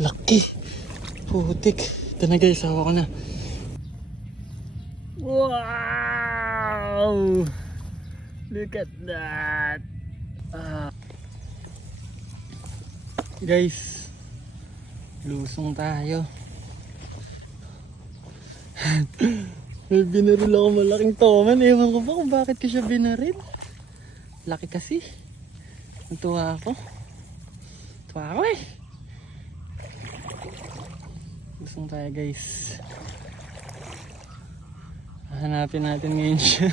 Laki. Putik. Ito na guys, hawa ko na. Wow! Look at that. Guys, lusong tayo. May binaril ako malaking toman. Ewan ko ba kung bakit ko siya binaril. Laki kasi. Natuwa ako. Lusong tayo guys. Hanapin natin ngayon siya.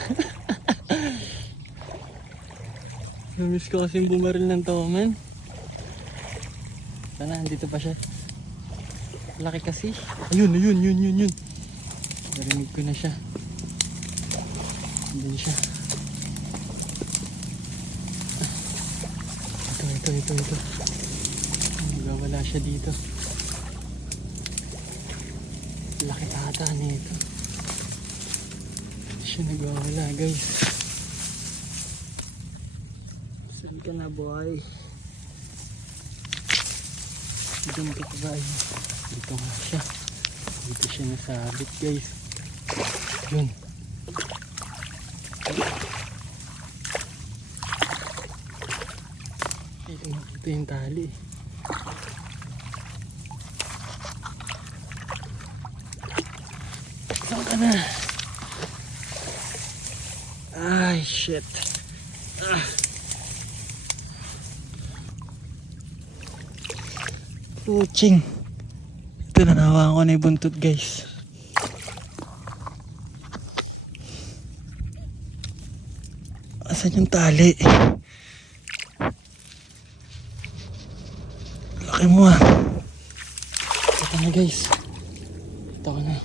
Namiss ko kasing bumaril ng toman. Sana, andito pa siya. Laki kasi. Ayun. Narinig ko na siya. Andun siya. Ito. Magawala siya dito. Laki ata nito. Hindi siya nagwawala guys. Saan ka na boy? Dito ba? Dito nga siya. Dito siya nasabit guys. Yun. Ito makita yung tali. Saan ka na? Ay shit. Puching. Ito na, nahawakan ko na yung buntot guys. Asan yung tali? Laki mo ah. Ito na guys. Ito ka na.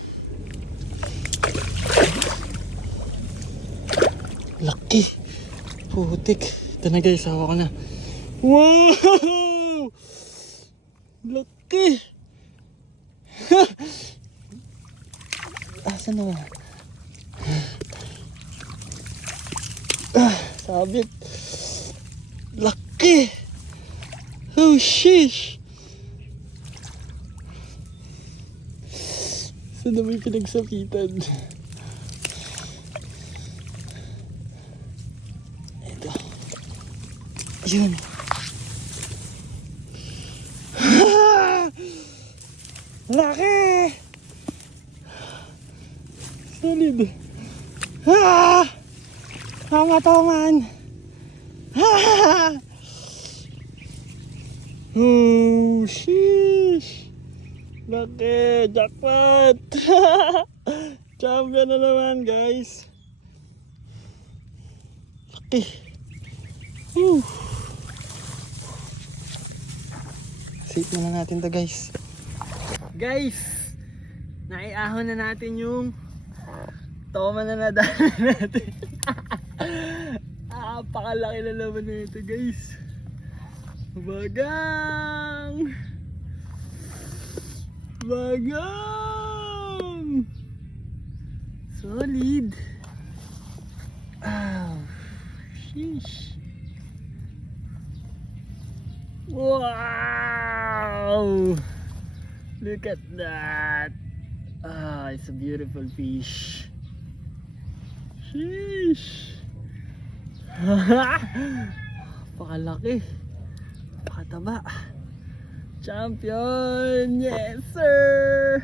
Laki. Putik. Ito na guys, hawa ko na. Wow! Laki. Asan na ba? Sabit. Laki. Oh sheesh. Saan na may pinagsakitan? Ito. Yun. Laki! Solid. Tama man. Oh, sheesh. Laki, jackpot. Champion na naman, guys. Laki. Save na natin to, guys. Guys, naiahon na natin yung toma na nadala natin. Pakalaki na naman na ito guys. Bagang solid. Sheesh. Wow, look at that. It's a beautiful fish. Sheesh. Pakalaki. Pakataba. Champion. Yes sir.